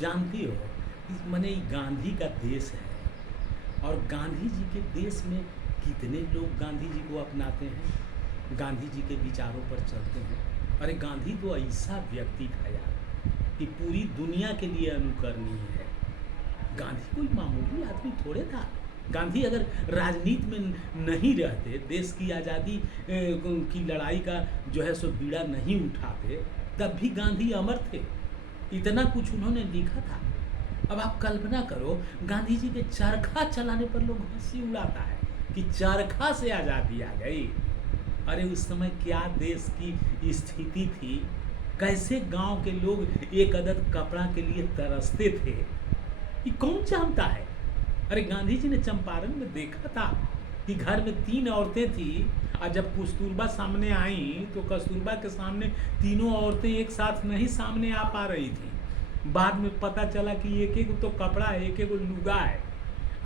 जानती हो माने गांधी का देश है और गांधी जी के देश में कितने लोग गांधी जी को अपनाते हैं, गांधी जी के विचारों पर चलते हैं। अरे गांधी तो ऐसा व्यक्ति था यार कि पूरी दुनिया के लिए अनुकरणीय है। गांधी कोई मामूली आदमी थोड़े था। गांधी अगर राजनीति में नहीं रहते, देश की आज़ादी की लड़ाई का जो है सो बीड़ा नहीं उठाते, तब भी गांधी अमर थे। इतना कुछ उन्होंने लिखा था। अब आप कल्पना करो, गांधी जी के चरखा चलाने पर लोग हंसी उड़ाता है कि चरखा से आज़ादी आ गई। अरे उस समय क्या देश की स्थिति थी, कैसे गांव के लोग एक अदद कपड़ा के लिए तरसते थे, ये कौन जानता है। अरे गांधी जी ने चंपारण में देखा था कि घर में 3 औरतें थी और जब कस्तूरबा सामने आई तो कस्तूरबा के सामने तीनों औरतें एक साथ नहीं सामने आ पा रही थी। बाद में पता चला कि एक एक तो कपड़ा है, एक एक लुगा है,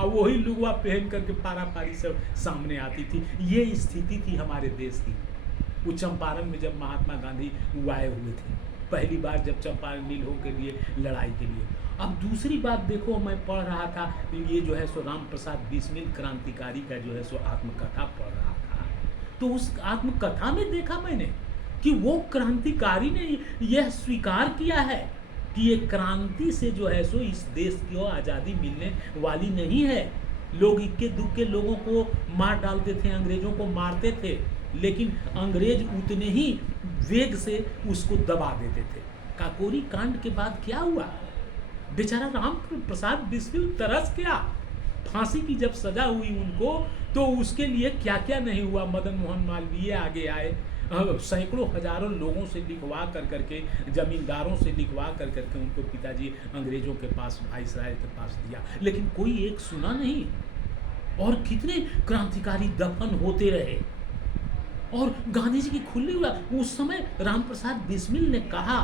और वही लुगवा पहन करके पारा पारी सब सामने आती थी। ये स्थिति थी हमारे देश की वो चंपारण में जब महात्मा गांधी आए हुए थे पहली बार, जब चंपारण मिलों के लिए लड़ाई के लिए। अब दूसरी बात देखो, मैं पढ़ रहा था ये जो है सो राम प्रसाद बिस्मिल क्रांतिकारी का जो है सो आत्मकथा पढ़ रहा था, तो उस आत्मकथा में देखा मैंने कि वो क्रांतिकारी ने यह स्वीकार किया है कि ये क्रांति से जो है सो इस देश की आज़ादी मिलने वाली नहीं है। लोग इक्के दुक्के लोगों को मार डालते थे, अंग्रेजों को मारते थे, लेकिन अंग्रेज उतने ही वेग से उसको दबा देते थे। काकोरी कांड के बाद क्या हुआ, बेचारा राम प्रसाद बिस्मिल तरस गया। फांसी की जब सजा हुई उनको, तो उसके लिए क्या क्या नहीं हुआ। मदन मोहन मालवीय आगे आए, सैकड़ों हजारों लोगों से लिखवा कर करके, जमींदारों से लिखवा कर करके उनको पिताजी अंग्रेजों के पास, वाइसराय के पास दिया, लेकिन कोई एक सुना नहीं। और कितने क्रांतिकारी दफन होते रहे। और गांधी जी की खुली हुआ उस समय राम प्रसाद बिस्मिल ने कहा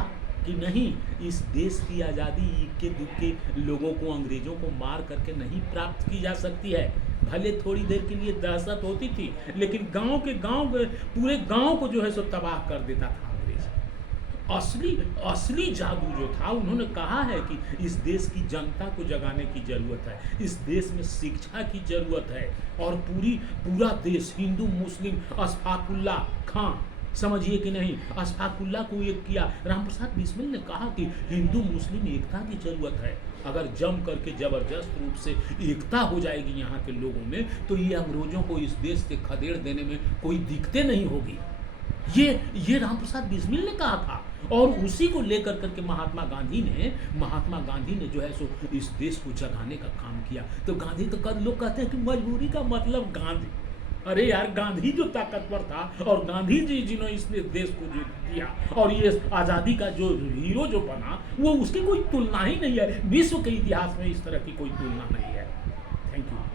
कि नहीं, इस देश की आज़ादी इक्के दुक्के लोगों को, अंग्रेजों को मार करके नहीं प्राप्त की जा सकती है। भले थोड़ी देर के लिए दहशत होती थी, लेकिन गांव के गांव, पूरे गांव को जो है सो तबाह कर देता था अंग्रेज। असली जादू जो था, उन्होंने कहा है कि इस देश की जनता को जगाने की जरूरत है, इस देश में शिक्षा की जरूरत है। और पूरा देश, हिंदू मुस्लिम, अशफाकुल्ला खां, समझिए कि नहीं, अशफाकुल्ला को एक किया। राम प्रसाद बिस्मिल ने कहा कि हिंदू मुस्लिम एकता की जरूरत है। अगर जम करके जबरदस्त रूप से एकता हो जाएगी यहाँ के लोगों में, तो ये अंग्रेजों को इस देश से खदेड़ देने में कोई दिक्कतें नहीं होगी। ये राम प्रसाद बिस्मिल ने कहा था, और उसी को लेकर करके महात्मा गांधी ने जो है सो इस देश को जगाने का काम किया। तो गांधी तो लोग कहते हैं कि मजबूरी का मतलब गांधी। अरे यार, गांधी जो ताकतवर था, और गांधी जी जिन्होंने इस देश को जो दिया, और ये आज़ादी का जो हीरो जो बना, वो उसकी कोई तुलना ही नहीं है। विश्व के इतिहास में इस तरह की कोई तुलना नहीं है। Thank you.